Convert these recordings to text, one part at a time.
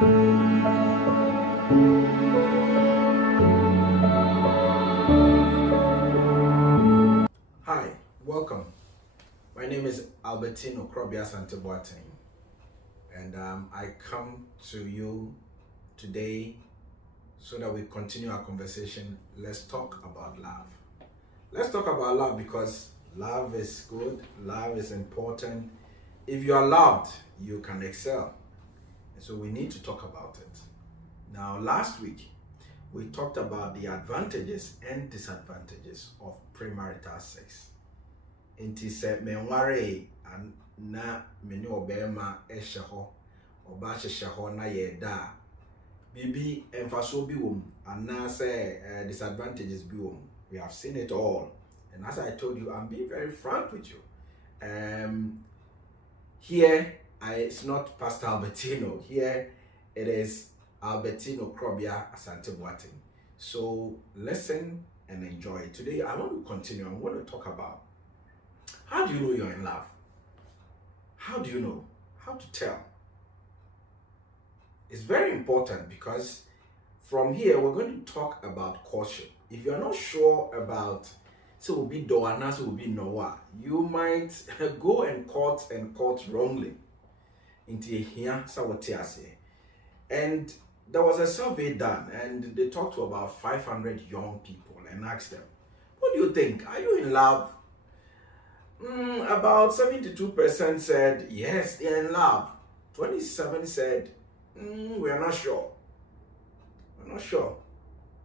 Hi, welcome. My name is Albertino Krobea Boateng, and I come to you today so that we continue our conversation. Let's talk about love. Let's talk about love because love is good, love is important. If you are loved, you can excel. And so we need to talk about it. Now, last week, we talked about the advantages and disadvantages of premarital sex. Inti se me worry and na meni obema ehye ho oba hyehye ho na ye da bibi emfaso bi wom ana say disadvantages bi wom. We have seen it all, and as I told you, I'm being very frank with you. Here it's not Pastor Albertino. Here it is Albertino Krobea Boateng. So listen and enjoy. Today I want to continue. I want to talk about how do you know you're in love? How do you know? How to tell? It's very important because from here we're going to talk about courtship. If you're not sure about so will be Doana, so will be Noah, you might go and court wrongly into here. And there was a survey done, and they talked to about 500 young people and asked them, what do you think? Are you in love? About 72% said yes, they're in love. 27% said we're not sure. We're not sure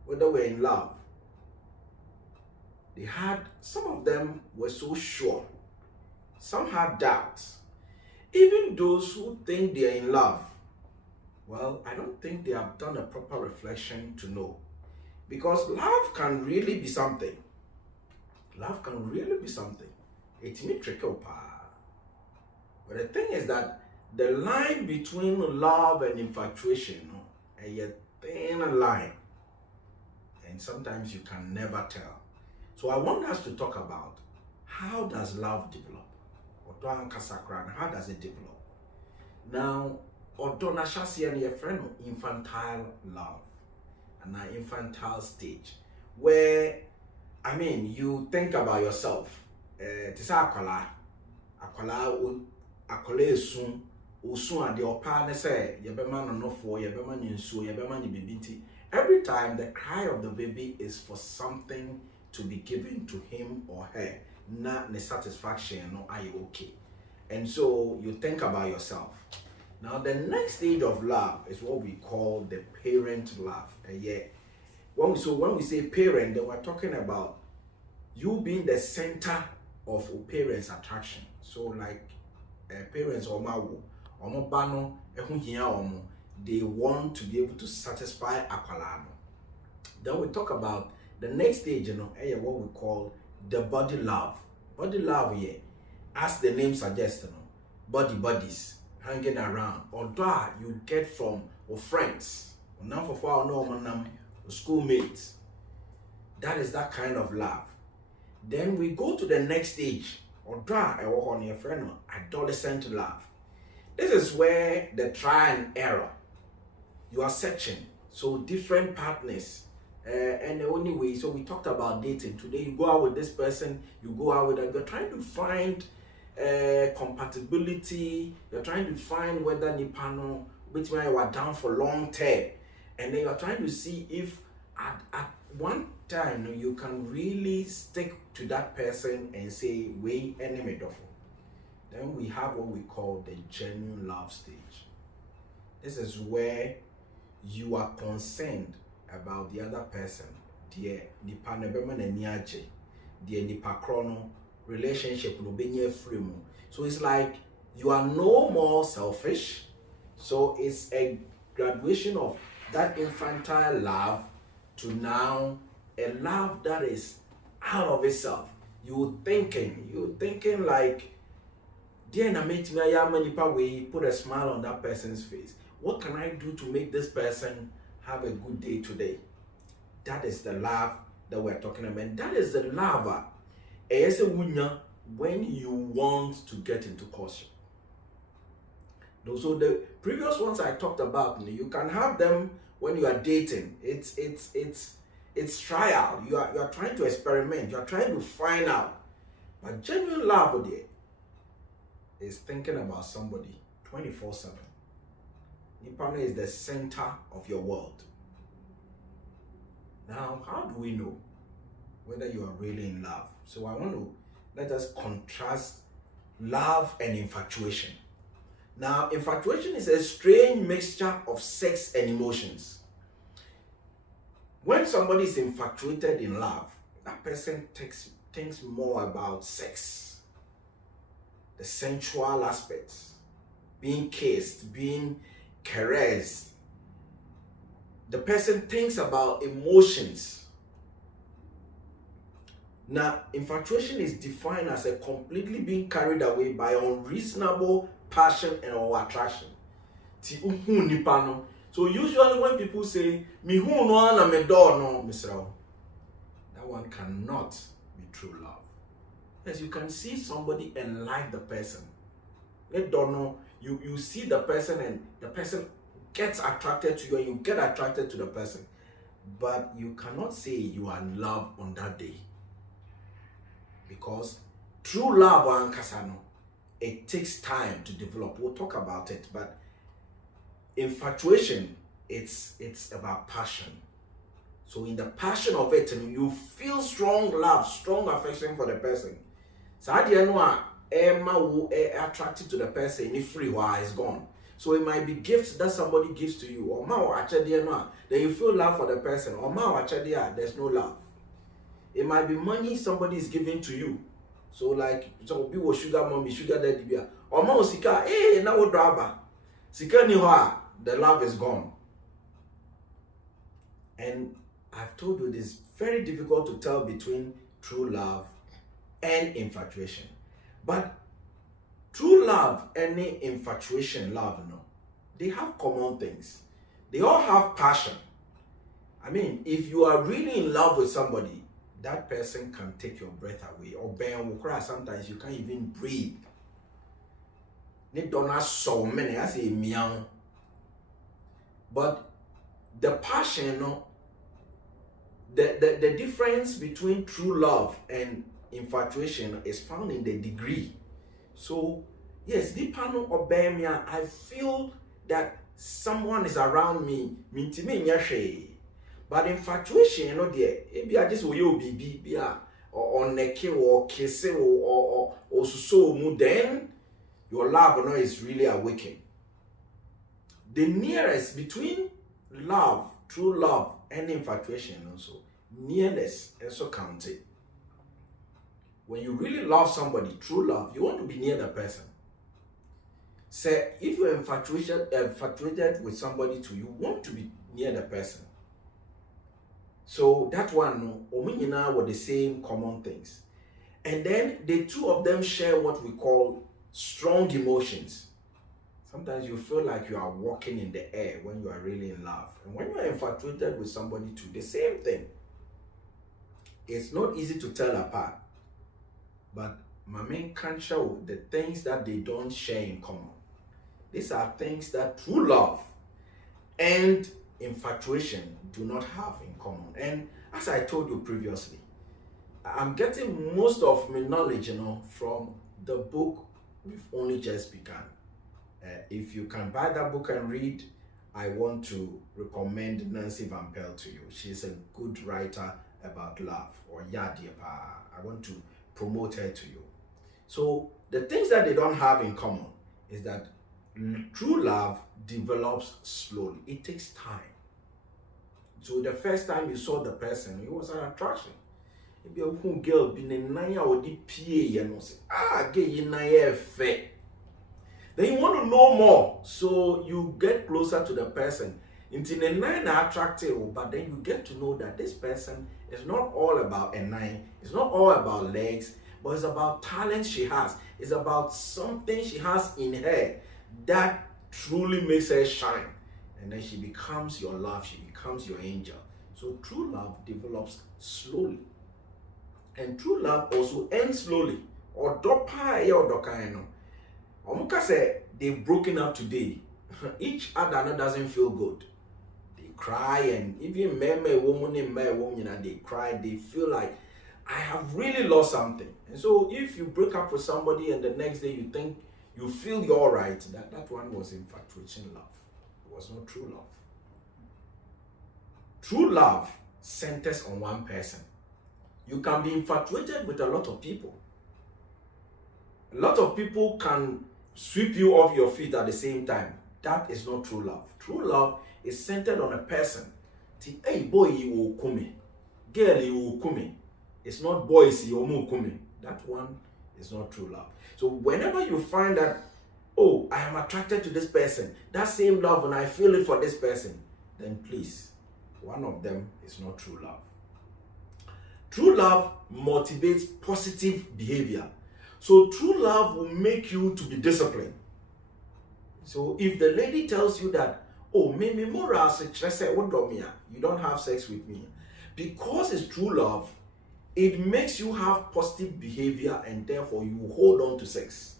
whether we're in love. They had, some of them were so sure. Some had doubts. Even those who think they're in love, well, I don't think they have done a proper reflection to know. Because love can really be something. Love can really be something. It's me trickle pa. But the thing is that the line between love and infatuation, a thin line. And sometimes you can never tell. So I want us to talk about how does love develop? How does it develop? Now, Odona Shasi and your friend infantile love and an infantile stage where you think about yourself. Tisa akwala soon at the opa ne say yebema no for yebema nsu yebema ni bibinti. Every time the cry of the baby is for something to be given to him or her, not the satisfaction, no, are you okay? And so you think about yourself. Now the next stage of love is what we call the parent love. When we say parent, then we're talking about you being the center of a parent's attraction. So like parents or bano, they want to be able to satisfy akwalano. Then we talk about the next stage, what we call the body love. Body love, as the name suggests, buddies hanging around, or that you get from friends, or schoolmates. That is that kind of love. Then we go to the next stage, or that on your friend, adolescent love. This is where the trial and error. You are searching, so different partners. And the only way, so we talked about dating. Today you go out with this person, you go out with them, you're trying to find compatibility, you're trying to find whether Nipano, which way you are down for long term. And then you're trying to see if at one time you can really stick to that person and say, we enemy dofo. Then we have what we call the genuine love stage. This is where you are concerned about the other person, the nipa nebema na niaje, the nipa krono relationship no benye free. So it's like you are no more selfish. So it's a graduation of that infantile love to now a love that is out of itself. You're thinking like, dear na meet me nipa way, put a smile on that person's face. What can I do to make this person have a good day today? That is the love that we're talking about. And that is the love when you want to get into courtship. So the previous ones I talked about, you can have them when you are dating. It's trial. You are trying to experiment. You are trying to find out. But genuine love is thinking about somebody 24/7. Nipano is the center of your world. Now, how do we know whether you are really in love? So let us contrast love and infatuation. Now, infatuation is a strange mixture of sex and emotions. When somebody is infatuated in love, that person thinks more about sex, the sensual aspects, being kissed, being caressed. The person thinks about emotions. Now, infatuation is defined as a completely being carried away by unreasonable passion or attraction. So usually when people say, "Mi hu no na me do no," that one cannot be true love. Yes, you can see somebody and like the person. They don't know. You see the person and the person gets attracted to you and you get attracted to the person. But you cannot say you are in love on that day. Because true love, it takes time to develop. We'll talk about it. But infatuation, it's about passion. So in the passion of it, you feel strong love, strong affection for the person. So how do you know Emma will attracted to the person if free while is gone? So it might be gifts that somebody gives to you, or then you feel love for the person, or there's no love. It might be money somebody is giving to you. So like some people sugar mommy, sugar daddy, or sika, now draba. Sika ni the love is gone. And I've told you this, very difficult to tell between true love and infatuation. But true love and infatuation love, they have common things. They all have passion. I mean, if you are really in love with somebody, that person can take your breath away. Or sometimes you can't even breathe. But the passion, the difference between true love and infatuation is found in the degree. So, yes, I feel that someone is around me, but infatuation, maybe I just will be or neck or kiss or so, then your love is really awakened. The nearest between love, true love, and infatuation also, nearness also counted. When you really love somebody, true love, you want to be near the person. Say, if you're infatuated with somebody too, you want to be near the person. So that one, Ominina were the same common things. And then the two of them share what we call strong emotions. Sometimes you feel like you are walking in the air when you are really in love. And when you are infatuated with somebody too, the same thing. It's not easy to tell apart. But my main can show the things that they don't share in common. These are things that true love and infatuation do not have in common. And as I told you previously, I'm getting most of my knowledge, from the book We've Only Just Begun. If you can buy that book and read, I want to recommend Nancy Van Pelt to you. She's a good writer about love, or Yadiepa. I want to promote her to you. So the things that they don't have in common is that true love develops slowly. It takes time. So the first time you saw the person, it was an attraction. Maybe a girl been a 9 or the PA and say, gay in fair. Then you want to know more, so you get closer to the person. Until the 9 are attractive, but then you get to know that this person is not all about a 9. It's not all about legs, but it's about talent she has. It's about something she has in her that truly makes her shine. And then she becomes your love, she becomes your angel. So true love develops slowly. And true love also ends slowly. Or dopa or dokaino. Omuka say they've broken up today. Each other doesn't feel good. They cry, and even woman, they cry. They feel like I have really lost something. And so if you break up with somebody and the next day you think you feel you're all right, that one was infatuation love. It was not true love. True love centers on one person. You can be infatuated with a lot of people. A lot of people can sweep you off your feet at the same time. That is not true love. True love is centered on a person. Hey boy, you will come. Girl, you will come. It's not boys, you will come. That one is not true love. So whenever you find that, oh, I am attracted to this person, that same love, and I feel it for this person, then please, one of them is not true love. True love motivates positive behavior. So true love will make you to be disciplined. So if the lady tells you that, oh, you don't have sex with me, because it's true love, it makes you have positive behavior and therefore you hold on to sex.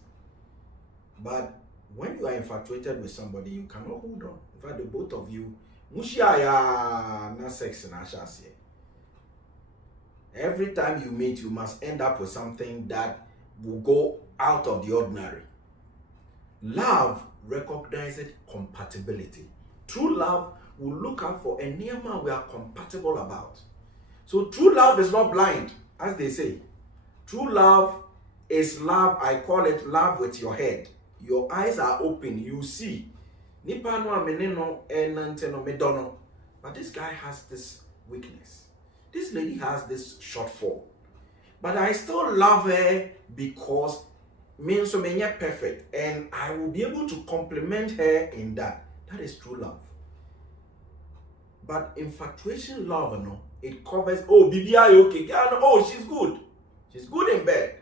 But when you are infatuated with somebody, you cannot hold on. In fact, the both of you, sex. Every time you meet, you must end up with something that will go out of the ordinary. Love recognizes compatibility. True love will look out for a near man we are compatible about. So true love is not blind, as they say. True love is love, I call it love with your head. Your eyes are open, you see. But this guy has this weakness. This lady has this shortfall. But I still love her because means so many perfect, and I will be able to compliment her in that. That is true love. But infatuation love, no, it covers, oh, BBI okay, oh, she's good. She's good in bed.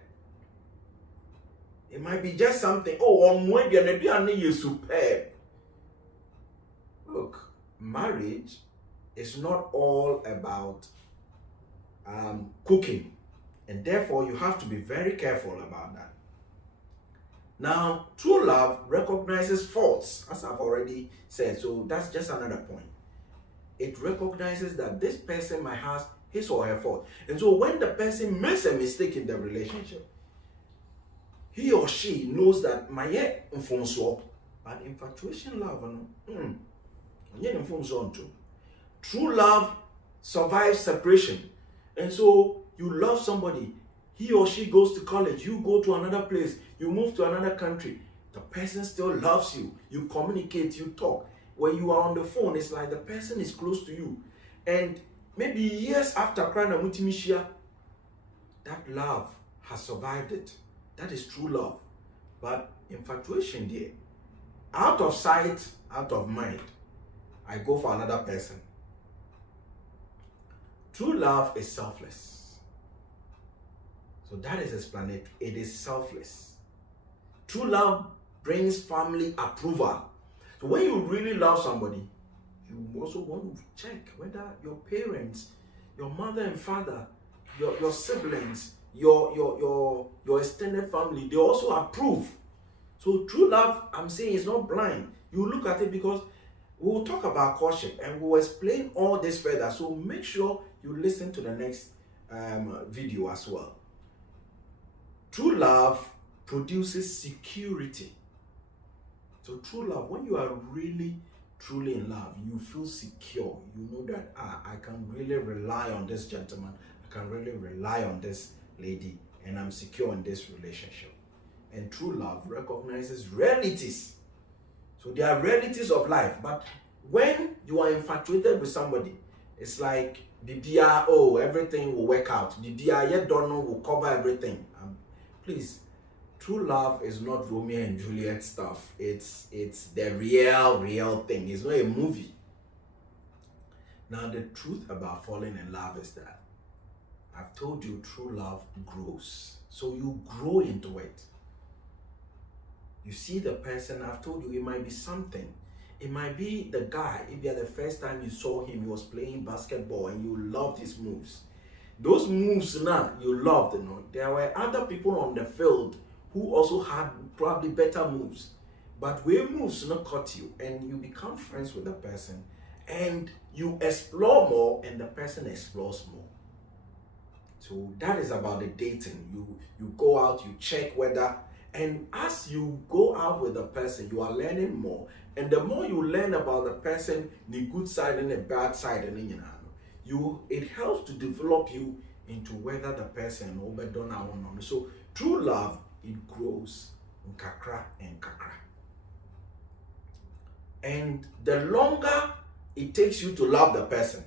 It might be just something, oh, on when you're superb. Look, marriage is not all about cooking, and therefore you have to be very careful about that. Now, true love recognizes faults, as I've already said, so that's just another point. It recognizes that this person might have his or her fault. And so when the person makes a mistake in the relationship, he or she knows that my but infatuation love, true love survives separation. And so you love somebody, he or she goes to college, you go to another place, you move to another country, the person still loves you, you communicate, you talk. When you are on the phone, it's like the person is close to you. And maybe years after crying that love has survived it. That is true love. But infatuation, dear, out of sight, out of mind, I go for another person. True love is selfless. So that is explanatory. It is selfless. True love brings family approval. So when you really love somebody, you also want to check whether your parents, your mother and father, your siblings, your extended family, they also approve. So true love, I'm saying, is not blind. You look at it because we'll talk about courtship and we'll explain all this further. So make sure you listen to the next video as well. True love produces security. So true love, when you are really, truly in love, you feel secure. You know that, I can really rely on this gentleman. I can really rely on this lady. And I'm secure in this relationship. And true love recognizes realities. So there are realities of life. But when you are infatuated with somebody, it's like, oh, everything will work out. Yet don't know will cover everything. Please, true love is not Romeo and Juliet stuff. It's the real thing. It's not a movie. Now, the truth about falling in love is that I've told you true love grows. So you grow into it. You see the person, I've told you, it might be something. It might be the guy, if you're the first time you saw him, he was playing basketball and you loved his moves. Those moves now, you loved, There were other people on the field who also had probably better moves. But where moves not cut you, and you become friends with the person, and you explore more, and the person explores more. So that is about the dating. You go out, you check whether, and as you go out with the person, you are learning more. And the more you learn about the person, the good side and the bad side, and it helps to develop you into whether the person over done or not. So true love, it grows in kakra and kakra. And the longer it takes you to love the person,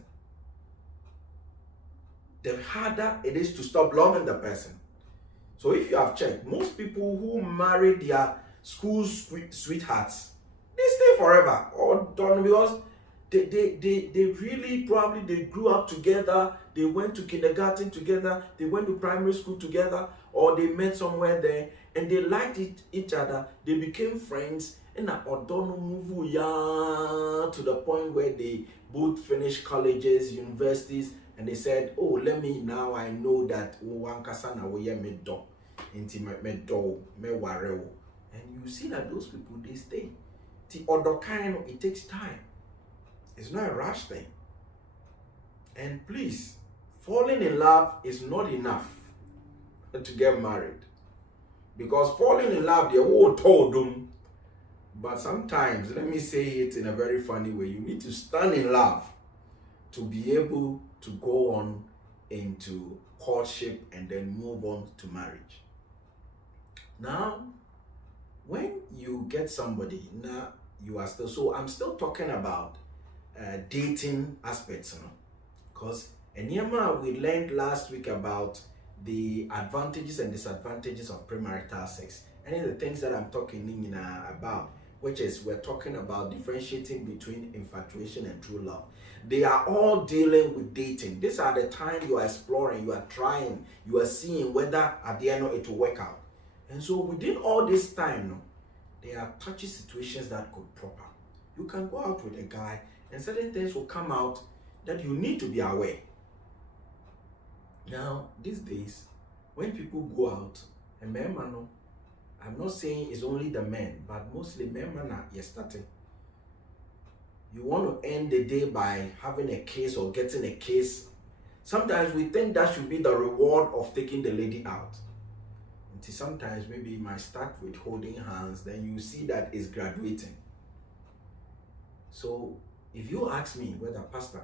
the harder it is to stop loving the person. So if you have checked, most people who marry their school sweethearts, they stay forever, or don't, because they really probably they grew up together, they went to kindergarten together, they went to primary school together, or they met somewhere there and they liked each other, they became friends, and don't move to the point where they both finished colleges, universities, and they said, oh, let me now, I know that one kasana we me do intimate me do me wareo. And you see that those people, they stay. The other kind, it takes time. It's not a rush thing. And please, falling in love is not enough to get married. Because falling in love, they all told them. But sometimes, let me say it in a very funny way, you need to stand in love to be able to go on into courtship and then move on to marriage. Now, when you get somebody, now you are still, so I'm still talking about dating aspects, because we learned last week about the advantages and disadvantages of premarital sex, and the things that I'm talking about, which is we're talking about differentiating between infatuation and true love. They are all dealing with dating. These are the time you are exploring, you are trying, you are seeing whether at the end it will work out. And so within all this time, there are touchy situations that could pop up. You can go out with a guy and certain things will come out that you need to be aware. Now, these days, when people go out, and men, I'm not saying it's only the men, but mostly men are starting. You want to end the day by having a kiss or getting a kiss. Sometimes we think that should be the reward of taking the lady out. Until sometimes maybe you might start with holding hands, then you see that it's graduating. So if you ask me whether, Pastor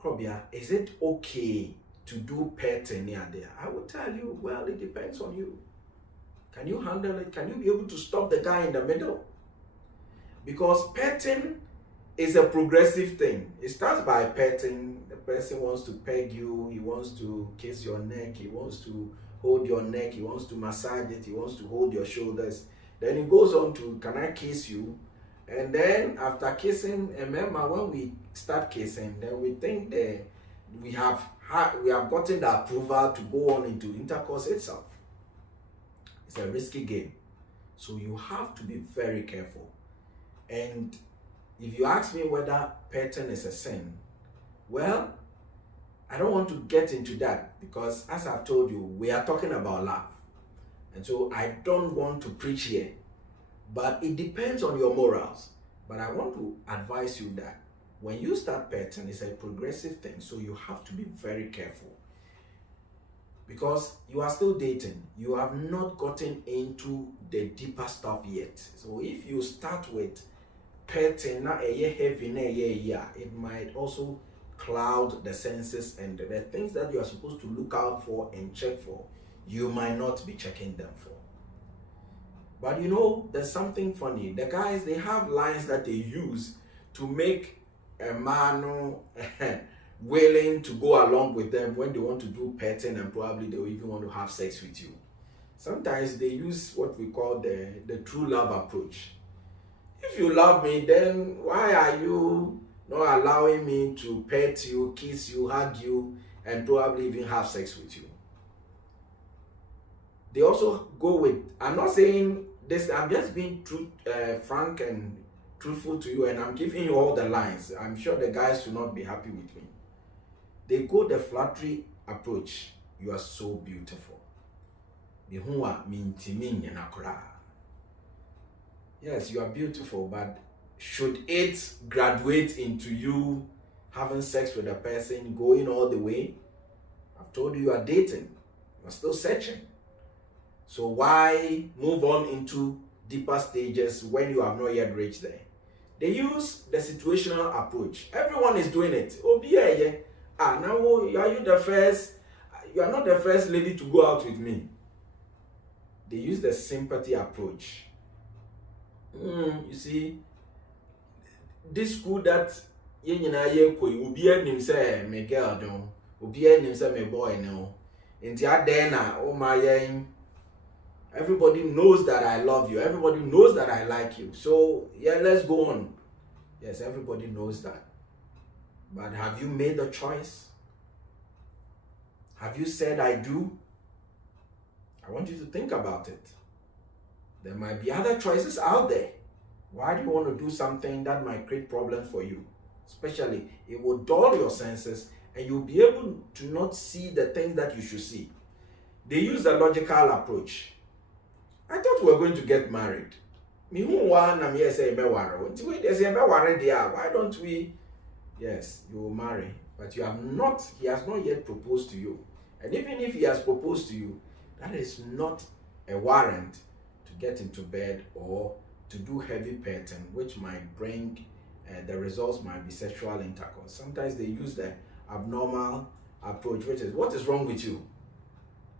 Krobea, is it okay to do petting near there? I will tell you, well, it depends on you. Can you handle it? Can you be able to stop the guy in the middle? Because petting is a progressive thing. It starts by petting. The person wants to peg you, he wants to kiss your neck, he wants to hold your neck, he wants to massage it, he wants to hold your shoulders. Then it goes on to, can I kiss you? And then after kissing, remember when we start kissing, then we think that we have gotten the approval to go on into intercourse itself. It's a risky game. So you have to be very careful. And if you ask me whether petting is a sin, well, I don't want to get into that because, as I've told you, we are talking about love. And so I don't want to preach here. But it depends on your morals. But I want to advise you that when you start petting, it's a progressive thing. So you have to be very careful. Because you are still dating. You have not gotten into the deeper stuff yet. So if you start with petting, not a year heavy, it might also cloud the senses, and the things that you are supposed to look out for and check for, you might not be checking them for. But there's something funny. The guys, they have lines that they use to make a man willing to go along with them when they want to do petting, and probably they even want to have sex with you. Sometimes they use what we call the true love approach. If you love me, then why are you not allowing me to pet you, kiss you, hug you, and probably even have sex with you? They also go with, I'm not saying this, I'm just being frank and truthful to you, and I'm giving you all the lines. I'm sure the guys will not be happy with me. They go the flattery approach. You are so beautiful. Yes, you are beautiful, but should it graduate into you having sex with a person, going all the way? I've told you are dating, you're still searching. So why move on into deeper stages when you have not yet reached there? They use the situational approach. Everyone is doing it. Oh, yeah. Now are you the first? You are not the first lady to go out with me. They use the sympathy approach. You see, this school that obiara nim say me girl no, obiara nim say me boy no. Inti adena o my everybody knows that I love you. Everybody knows that I like you. So yeah, let's go on. Yes, everybody knows that. But have you made the choice? Have you said I do? I want you to think about it. There might be other choices out there. Why do you want to do something that might create problems for you? Especially, it will dull your senses and you'll be able to not see the things that you should see. They use the logical approach. I thought we were going to get married. Why don't we? Yes, you will marry, but you have not, he has not yet proposed to you. And even if he has proposed to you, that is not a warrant to get into bed or to do heavy petting, which might bring the results might be sexual intercourse. Sometimes they use the abnormal approach, which is, what is wrong with you?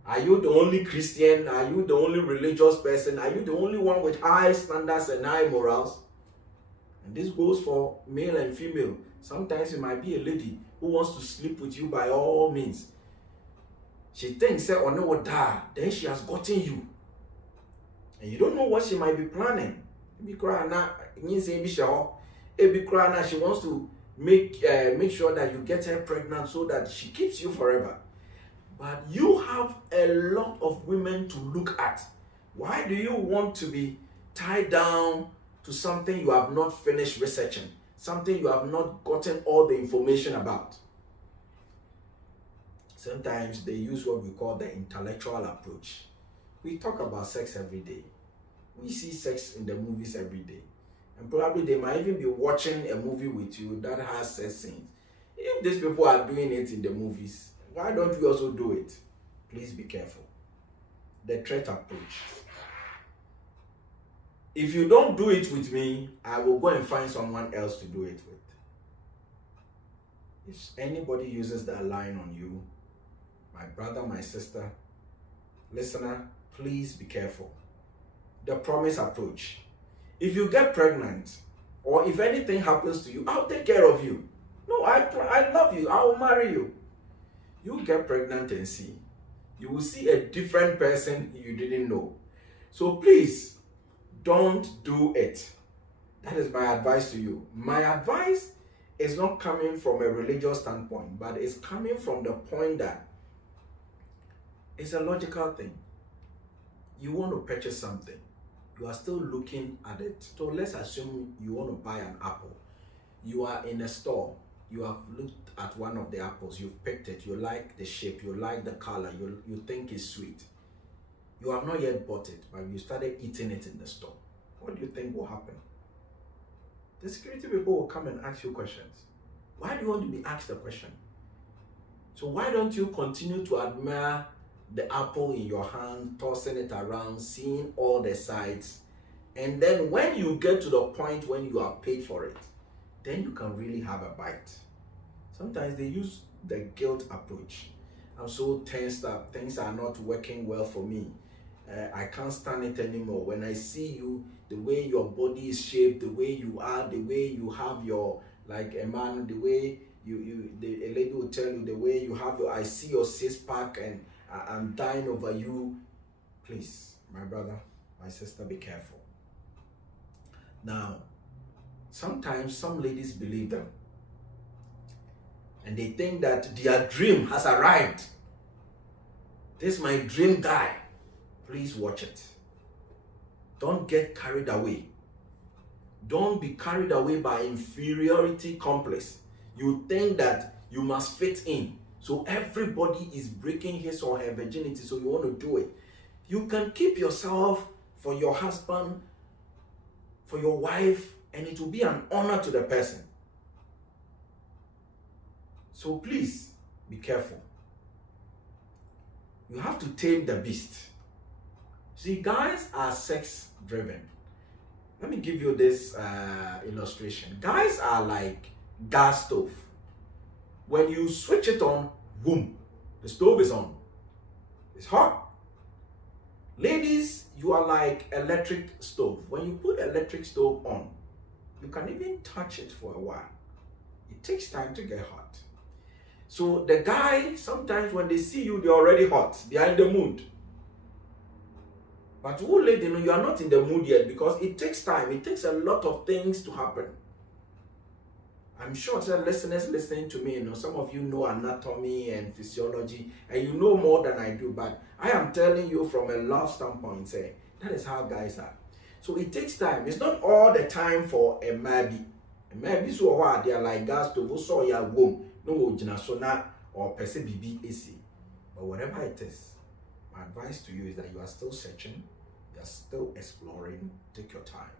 Are you the only Christian? Are you the only religious person? Are you the only one with high standards and high morals? And this goes for male and female. Sometimes it might be a lady who wants to sleep with you by all means. She thinks, oh no, then she has gotten you. And you don't know what she might be planning. She wants to make sure that you get her pregnant so that she keeps you forever. But you have a lot of women to look at. Why do you want to be tied down to something you have not finished researching? Something you have not gotten all the information about? Sometimes they use what we call the intellectual approach. We talk about sex every day. We see sex in the movies every day. And probably they might even be watching a movie with you that has sex scenes. If these people are doing it in the movies, why don't we also do it? Please be careful. The threat approach. If you don't do it with me, I will go and find someone else to do it with. If anybody uses that line on you, my brother, my sister, listener, please be careful. The promise approach. If you get pregnant, or if anything happens to you, I'll take care of you. No, I love you. I will marry you. You get pregnant and see. You will see a different person you didn't know. So please, don't do it. That is my advice to you. My advice is not coming from a religious standpoint, but it's coming from the point that it's a logical thing. You want to purchase something. You are still looking at it. So let's assume you want to buy an apple. You are in a store. You have looked at one of the apples. You've picked it. You like the shape. You like the color. You think it's sweet. You have not yet bought it, but you started eating it in the store. What do you think will happen? The security people will come and ask you questions. Why do you want to be asked a question? So why don't you continue to admire the apple in your hand, tossing it around, seeing all the sides, and then when you get to the point when you have paid for it, then you can really have a bite. Sometimes they use the guilt approach. I'm so tensed up, things are not working well for me. I can't stand it anymore. When I see you, the way your body is shaped, the way you are, the way you have your, like a man, the way a lady will tell you, the way you have your, I see your six-pack and I'm dying over you. Please, my brother, my sister, be careful. Now, sometimes some ladies believe them. And they think that their dream has arrived. This is my dream guy. Please watch it. Don't get carried away. Don't be carried away by inferiority complex. You think that you must fit in. So everybody is breaking his or her virginity, so you want to do it. You can keep yourself for your husband, for your wife, and it will be an honor to the person. So please be careful. You have to tame the beast. See, guys are sex driven. Let me give you this illustration. Guys are like gas stove. When you switch it on, boom, the stove is on. It's hot. Ladies, you are like electric stove. When you put electric stove on, you can even touch it for a while. It takes time to get hot. So the guy, sometimes when they see you, they're already hot. They are in the mood. But you lady, you are not in the mood yet because it takes time. It takes a lot of things to happen. I'm sure that listeners listening to me, some of you know anatomy and physiology, and you know more than I do. But I am telling you from a love standpoint, say that is how guys are. So it takes time. It's not all the time for a maybe. A maybe so what they are like gas to so ya womb. No jinasona or perse bibi AC. But whatever it is, my advice to you is that you are still searching, you are still exploring. Take your time.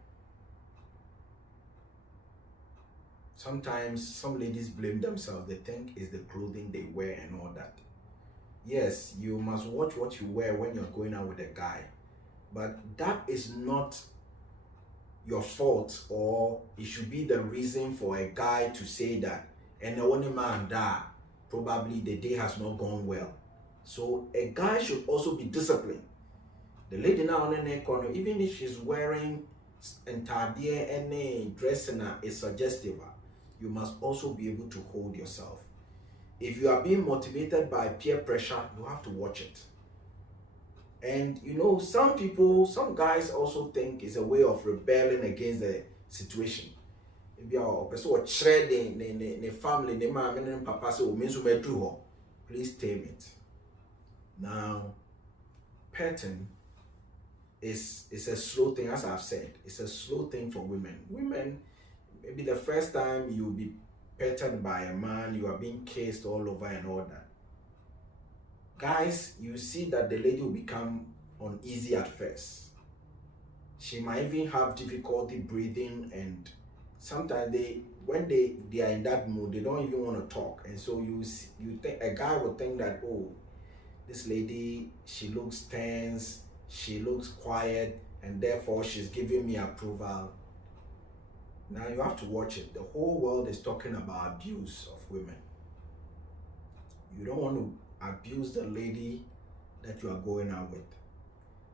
Sometimes some ladies blame themselves. They think it's the clothing they wear and all that. Yes, you must watch what you wear when you're going out with a guy. But that is not your fault, or it should be the reason for a guy to say that. And the one man that probably the day has not gone well. So a guy should also be disciplined. The lady now on the corner, even if she's wearing entire any dressing is suggestive, you must also be able to hold yourself. If you are being motivated by peer pressure, you have to watch it. And some guys also think it's a way of rebelling against the situation. If you are a person shredding the family, the mom and papa say, please tame it. Now, petting is a slow thing, as I've said. It's a slow thing for women. Women, maybe the first time you'll be petted by a man, you are being kissed all over and all that. Guys, you see that the lady will become uneasy at first. She might even have difficulty breathing, and sometimes when they are in that mood, they don't even want to talk. And so you think a guy would think that, oh, this lady, she looks tense, she looks quiet, and therefore she's giving me approval. Now you have to watch it. The whole world is talking about abuse of women. You don't want to abuse the lady that you are going out with.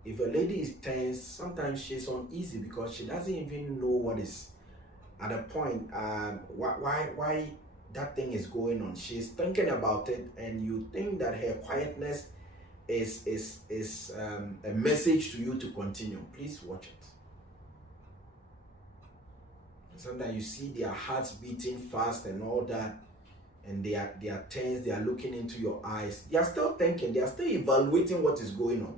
If a lady is tense, sometimes she's uneasy because she doesn't even know what is at a point, why that thing is going on. She's thinking about it, and you think that her quietness is a message to you to continue. Please watch it. Sometimes you see their hearts beating fast and all that, and they are tense, they are looking into your eyes. They are still thinking, they are still evaluating what is going on.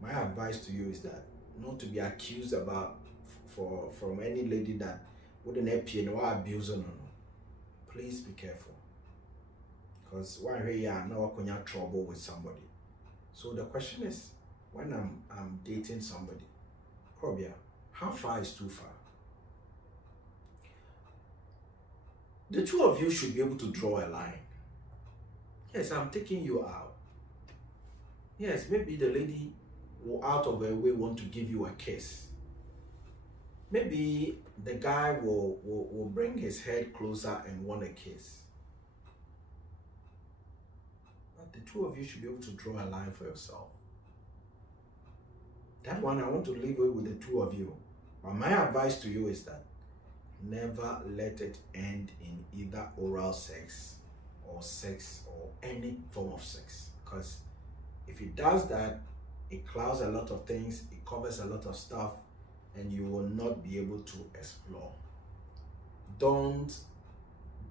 My advice to you is that not to be accused from any lady that wouldn't appear no abusing. Please be careful. Because one way you are now going to have trouble with somebody. So the question is, when I'm dating somebody, Krobea, how far is too far? The two of you should be able to draw a line. Yes, I'm taking you out. Yes, maybe the lady will out of her way want to give you a kiss. Maybe the guy will bring his head closer and want a kiss. But the two of you should be able to draw a line for yourself. That one I want to leave it with the two of you. But my advice to you is that never let it end in either oral sex or any form of sex. Because if it does that, it clouds a lot of things, it covers a lot of stuff, and you will not be able to explore. Don't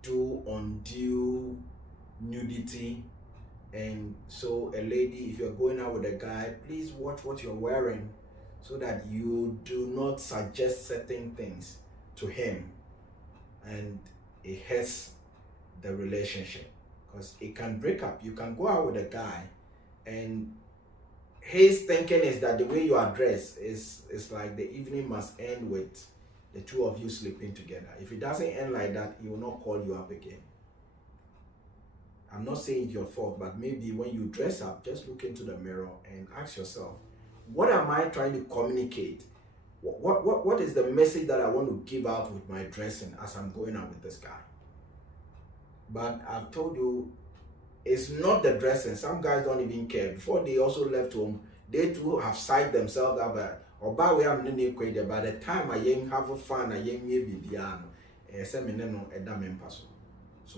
do undue nudity. And so a lady, if you're going out with a guy, please watch what you're wearing so that you do not suggest certain things to him and it hurts the relationship, because it can break up. You can go out with a guy and his thinking is that the way you are dressed is like the evening must end with the two of you sleeping together. If it doesn't end like that, he will not call you up again. I'm not saying it's your fault, but maybe when you dress up, just look into the mirror and ask yourself, what am I trying to communicate? What is the message that I want to give out with my dressing as I'm going out with this guy? But I've told you, it's not the dressing. Some guys don't even care. Before they also left home, they too have psyched themselves up. Or by way I'm not equated. By the time I have fun, I be piano. So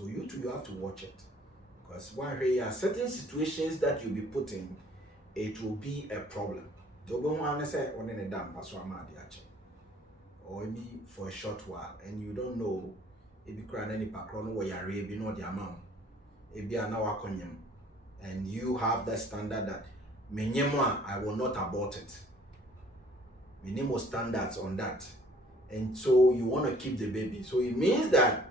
you too, you have to watch it. Because when there are certain situations that you'll be put in, it will be a problem. Or maybe for a short while, and you don't know if you cry any background where you're maybe not the amount. If you are now and you have that standard that I will not abort it. Minimum standards on that. And so you want to keep the baby. So it means that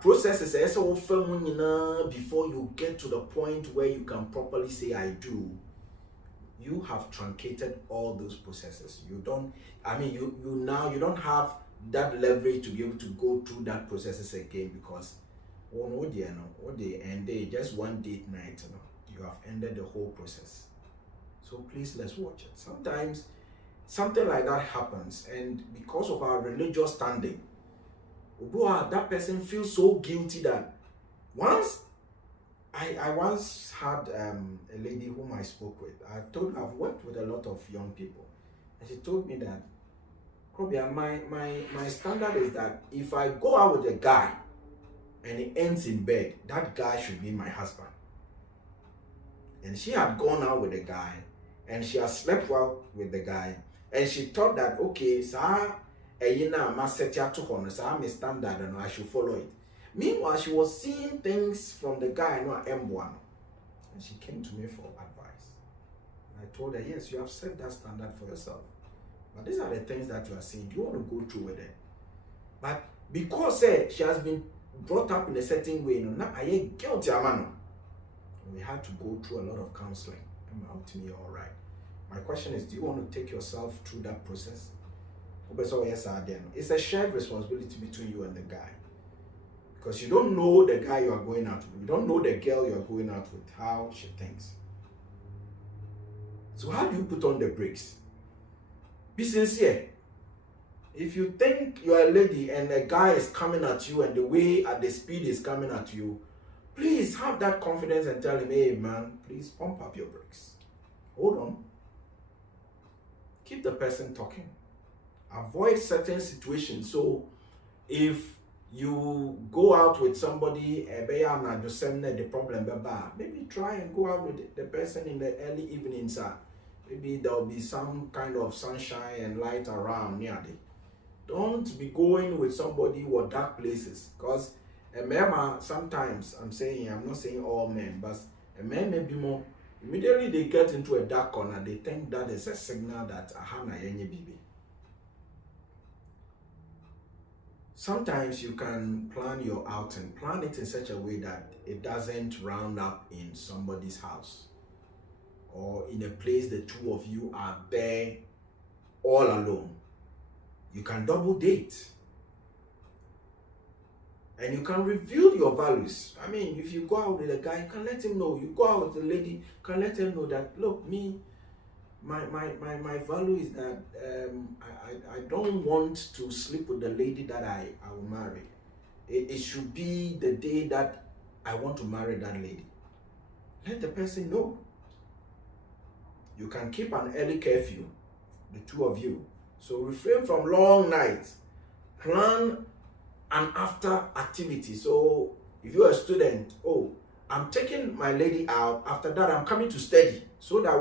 processes before you get to the point where you can properly say I do. You have truncated all those processes. You don't don't have that leverage to be able to go through that processes again, because just one date night, you have ended the whole process. So please, let's watch it. Sometimes something like that happens, and because of our religious standing, that person feels so guilty that I once had a lady whom I spoke with. I've worked with a lot of young people, and she told me that, Krobea, my standard is that if I go out with a guy and it ends in bed, that guy should be my husband. And she had gone out with a guy, and she has slept well with the guy, and she thought that, okay, my standard and I should follow it. Meanwhile, she was seeing things from the guy, M1, and she came to me for advice. And I told her, yes, you have set that standard for yourself, but these are the things that you are seeing. Do you want to go through with it? But because she has been brought up in a certain way, now I ain't guilty, we had to go through a lot of counseling. Ultimately, all right. My question is, do you want to take yourself through that process? It's a shared responsibility between you and the guy. Because you don't know the guy you are going out with. You don't know the girl you are going out with, how she thinks. So how do you put on the brakes? Be sincere. If you think you are a lady and a guy is coming at you and the way at the speed is coming at you, please have that confidence and tell him, hey man, please pump up your brakes. Hold on. Keep the person talking. Avoid certain situations. So if you go out with somebody, the problem, maybe try and go out with the person in the early evenings. Maybe there will be some kind of sunshine and light around near the. Don't be going with somebody with dark places, because a man, sometimes I'm not saying all men, but a man may be more. Immediately they get into a dark corner, they think that is a signal that ahana yenye bibi. Sometimes you can plan your outing, plan it in such a way that it doesn't round up in somebody's house or in a place the two of you are there all alone. You can double date. And you can reveal your values. If you go out with a guy, you can let him know. You go out with a lady, you can let him know that, look, my value is that I don't want to sleep with the lady that I will marry. It should be the day that I want to marry that lady. Let the person know. You can keep an early curfew, the two of you. So refrain from long nights. Plan an after activity. So if you're a student, I'm taking my lady out. After that, I'm coming to study. So that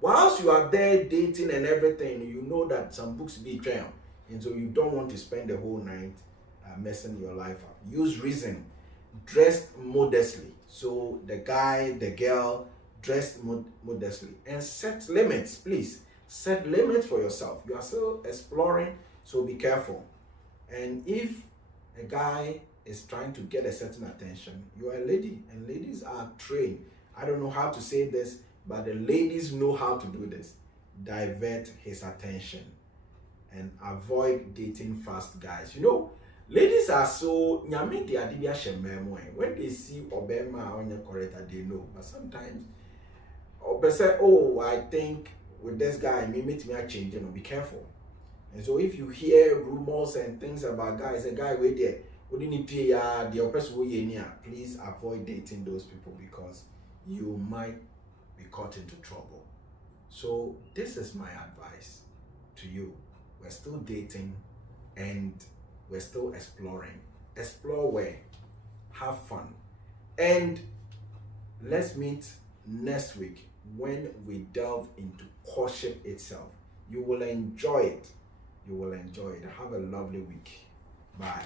whilst you are there dating and everything, you know that some books be trained. And so you don't want to spend the whole night messing your life up. Use reason. Dress modestly. So the guy, the girl, dress modestly. And set limits, please. Set limits for yourself. You are still exploring, so be careful. And if a guy is trying to get a certain attention, you are a lady, and ladies are trained. I don't know how to say this. But the ladies know how to do this. Divert his attention and avoid dating fast guys. You know, ladies are so when they see Obama on your correct, they know. But sometimes Obe say, oh, I think with this guy, me change, be careful. And so if you hear rumors and things about guys, a guy wait there, wouldn't pay the person, please avoid dating those people because you might be caught into trouble. So this is my advice to you. We're still dating and we're still exploring. Explore where, have fun. And let's meet next week when we delve into courtship itself. You will enjoy it. You will enjoy it. Have a lovely week. Bye.